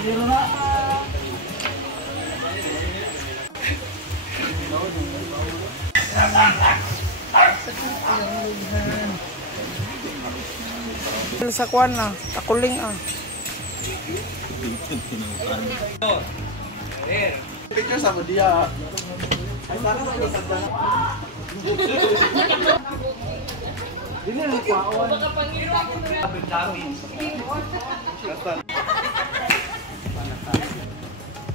Sa kuwan na, takuling ah. Picture sa mo dia. Ay sana sa sa. Dili na kuaon. Baka pangira ko na. Dami. Kasal.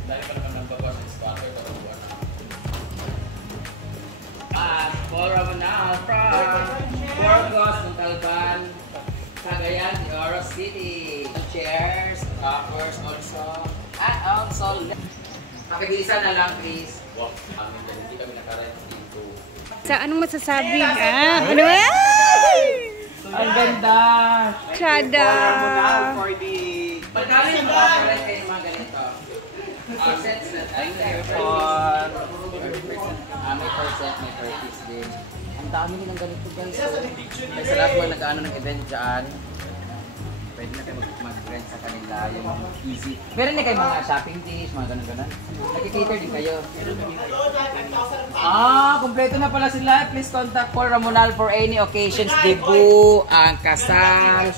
Dahil pa naman ng bawas ng starter ko. For Ramanal from Burgos, Montalban, Cagayan de Oro City. Chairs, toppers also. At also, pakibisa na lang please. Wow, hindi kami nakarent dito. Sa anong masasabi? Ano yan? Ang ganda! Chada! For the... Pagkali yung mga kayo mga ganito. Sets na tayo. May percent, may 30s din. Ang dami nilang ganito guys. May sa lahat mga nag-ano ng event dyan. Pwede na kayo mag-rent sa kanila. Yung easy. Meron na kayo mga shopping days, mga ganun-ganun. Nag-cater din kayo. Kompleto na pala sila. Please contact for Ramonal for any occasions. Debut, ang kasal.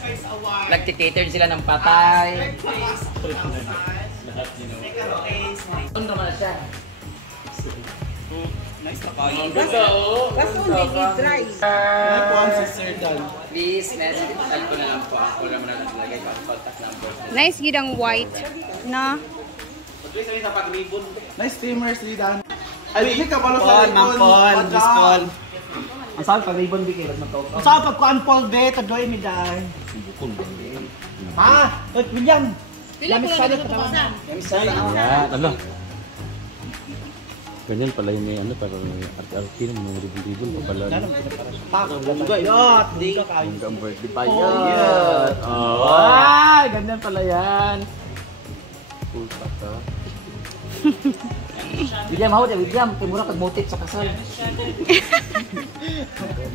Nag-cater sila ng patay. Ano naman siya? Nice na kayo. Kaso hindi dry. Please, message ko na lang po. Ako naman na naglagay ko ang contact number. Nice gidang white na. Nice streamers, Lidan. Ay, hindi ka pala sa Paul, Miss Paul. Ang sabi pag ribbon bigay, magmatok. Ang saan pagkuhan Paul be, tadoy mi dahil. Ma, William. Yamis siya na patawasan. Yamis siya na. Ya, ano? Ganyan pala yung may ano, parang art-artin, mga ribon-ribon pa pala. Yot, di ka kayo. Hanggang birthday pa yan. Ay, ganyan pala yan. Cool pa ka. William, hawad ya William. Timura kag-motif sa kasal.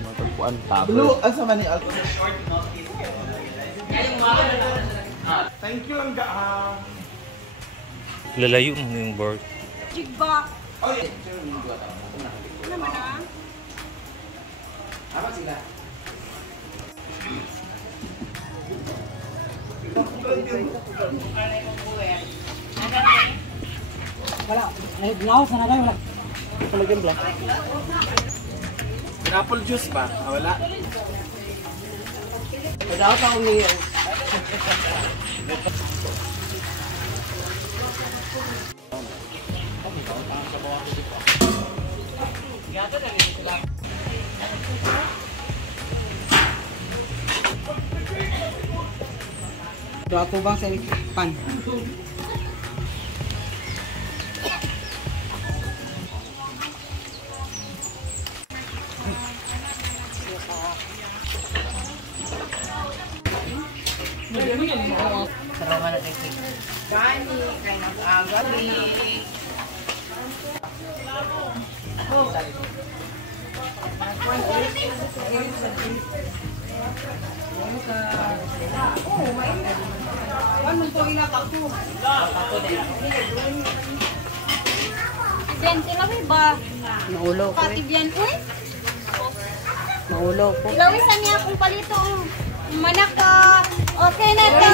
Matagpuan, tabo. Blue, ang sama ni Alco. Thank you lang ga. Lalayo mo yung board. Jigba. Oh, yeah. Ano naman ah? Apa sila? Wala, naglaw sana kayo wala. Palagyan bla. Apple juice ba? Wala. Wala ka umiyo. Doa ko bang sa pan? Saraman na ito. Gani, kay nag-agabi. Bente lang ba? Naulo ko. Pati biyan uy. Naulo ko. Ilawisan niya akong palito. Manaka. Okay na to.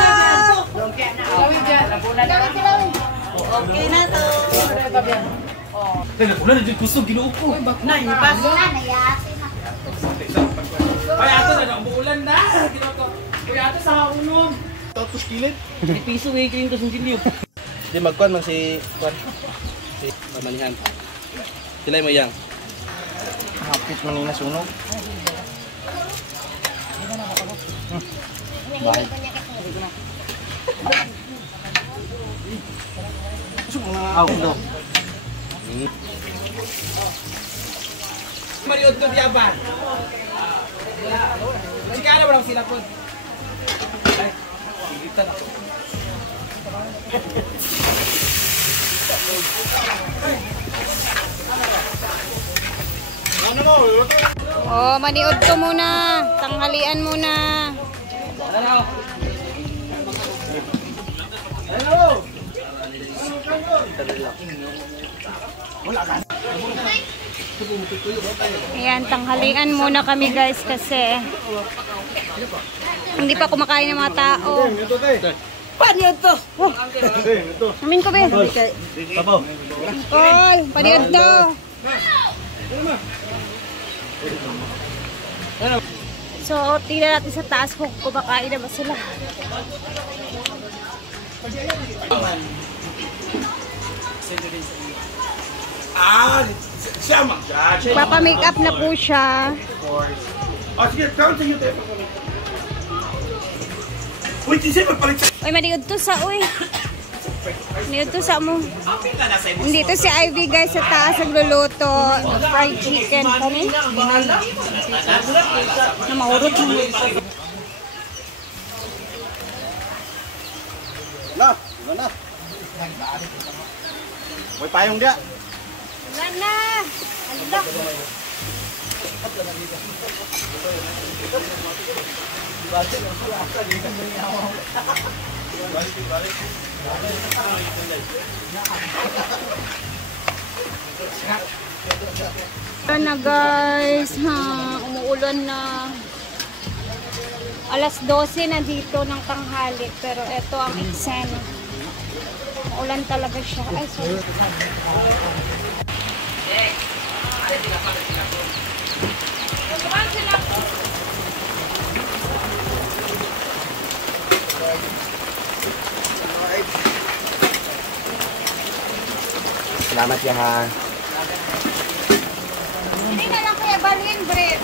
Ilawin dyan. Ilawin. Okay na to. Kaya na dyan gusto, ginuo ko. Na, ipas. Ay, ato na, umuulan na. Ginuo ko. Uy, ato sa unom. Tapos kilid. May piso eh, kayo yung silyo. Di magkuhan man si Kwan. Si Pamalihan. Kilay mo yang. Hapit man na sunog. Bye. Gusto mo na ako daw. Mariod ko diyaban. Sigara mo lang sila po. Ay, kita na. Oh, maniod ko muna. Tanghalian muna. Hello. Ayan, tanghalian muna kami guys kasi hindi pa kumakain ng mga tao. Paano to? Amin ko ba? Call, paano to? So, tingnan natin sa taas kung kumakain na ba sila. Papa-make up na po siya. Uy, maniod to sa, uy. Maniod to sa mo. Dito si Ivy guys sa taas nagluluto. Fried chicken. Kani? Na maurot mo. Na, iba na. May payong dia. Wala na. Alda. Wala na guys. Umuulan na. Alas 12 na dito ng tanghali. Pero ito ang eksena. Umuulan talaga siya. Ay, sorry. Salamat ya ha. Hindi na lang kaya balhin, bread.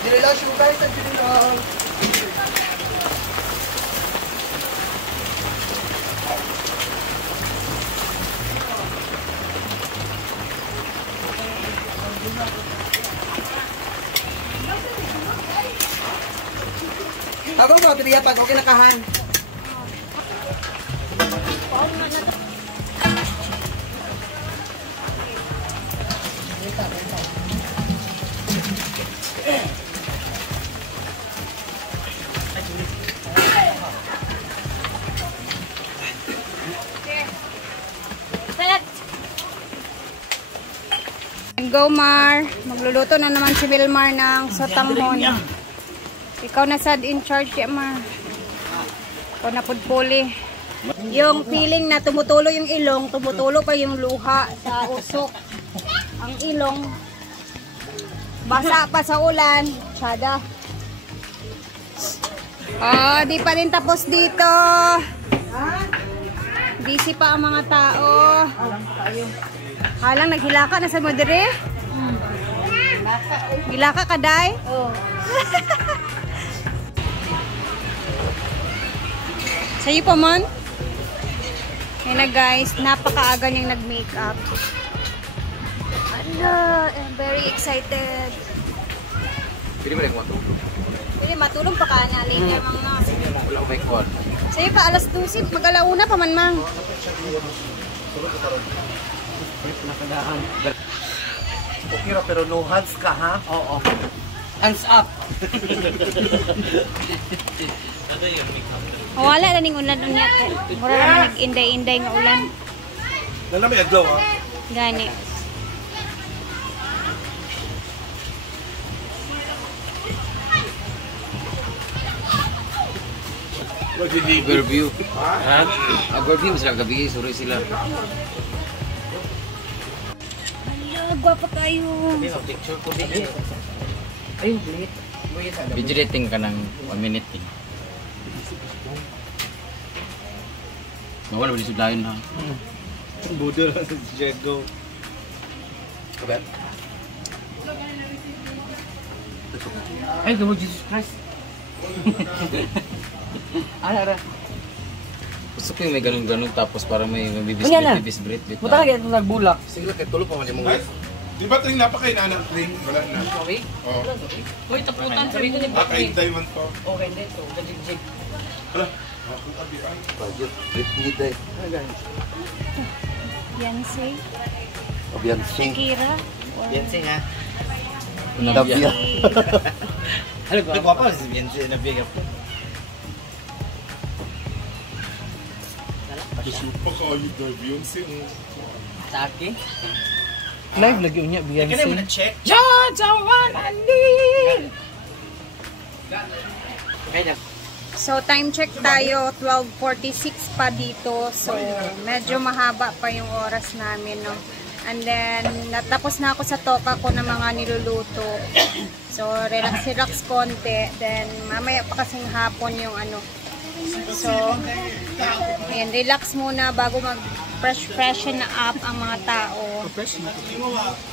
Dili lang sugar sa dili lang. Tabang ba piliya pag okay nakahan. Go Mar, magluluto na naman si Wilmar ng sotanghon. Ikaw na sad in charge ya Mar. Ikaw na pudpuli. Yung feeling na tumutulo yung ilong, tumutulo pa yung luha sa usok. Ang ilong, basa pa sa ulan. Tsada. Di pa rin tapos dito. Busy pa ang mga tao. Halang naghilaka na sa madre. Hilaka ka, Day? Oo. Sa'yo pa man? Yan na guys, napakaaga niyang nag-makeup. Ala, I'm very excited. Pwede ba rin matulog? Pwede matulog pa ka na later mga. Wala ko may call. Sa'yo pa, alas 12, mag-alauna pa man mang. Okay ra pero no hands ka ha? Oo. Hands up. Wala na ning ulan unya. Mura naman nag-inday-inday nga ulan. Nala may adlaw ha? Gani. Overview. Ha? Overview sila gabi, suri sila. Ala, gwapa kayo. Picture ko din. Ayun, bilit. Video dating ka ng 1 minute din. Mawala ba di sudlayon ha? Budol sa Diego. Kabat? Ay, gawag Jesus Christ. Ara. Gusto ko yung may ganun-ganun tapos para may bibis-brit. Puta ka ito nagbulak. Sige lang, tulog pa man yung mga. Di ba tring napakain na ng tring? Wala na. Okay? Oo. Uy, taputan. Sabi ko niya. Kain diamond to. Okay, dito. Gajig-jig. Hala. Budget, trip need eh. Beyonce, Beyonce. Kira. Beyonce nga. Nabia. Ano ba? Guwapa si Beyonce na bigyan po. Sa akin? Live lagi unya Beyonce. Kaya So, time check tayo, 12:46 pa dito. So, medyo mahaba pa yung oras namin, no? And then, natapos na ako sa toka ko ng mga niluluto. So, relax konti. Then, mamaya pa kasing hapon yung ano. So, ayan, relax muna bago mag-freshen na up ang mga tao.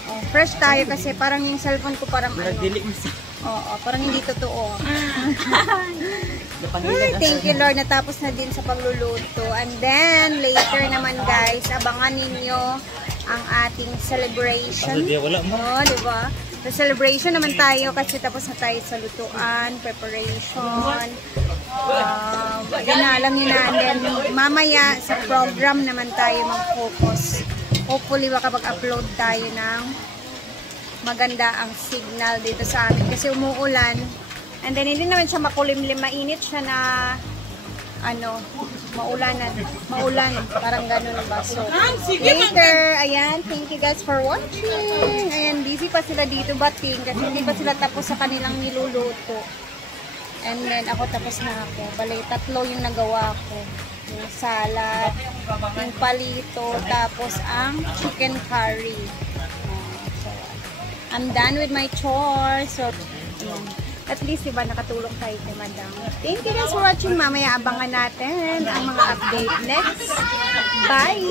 Oh, fresh tayo kasi parang yung cellphone ko parang ano. Oo, parang hindi totoo. Ay, thank you Lord, natapos na din sa pagluluto. And then, later naman guys, abangan ninyo ang ating celebration. Oh, diba? Sa celebration naman tayo kasi tapos na tayo sa lutuan, preparation. Yun na, alam nyo na. And then, mamaya sa program naman tayo mag-focus. Hopefully, makapag-upload tayo ng maganda ang signal dito sa amin kasi umuulan. And then, hindi naman siya makulimlim, mainit siya na ano, maulan, parang gano'n ba. So, later, ayan, thank you guys for watching. Ayan, busy pa sila dito bating kasi hindi pa sila tapos sa kanilang niluluto. And then, ako tapos na ako. Bali, 3 yung nagawa ko. Yung salad, yung palito, tapos ang chicken curry. So, I'm done with my chores. So, at least, diba, nakatulong tayo kay Madam. Thank you guys for watching. Mamaya abangan natin ang mga update next. Bye!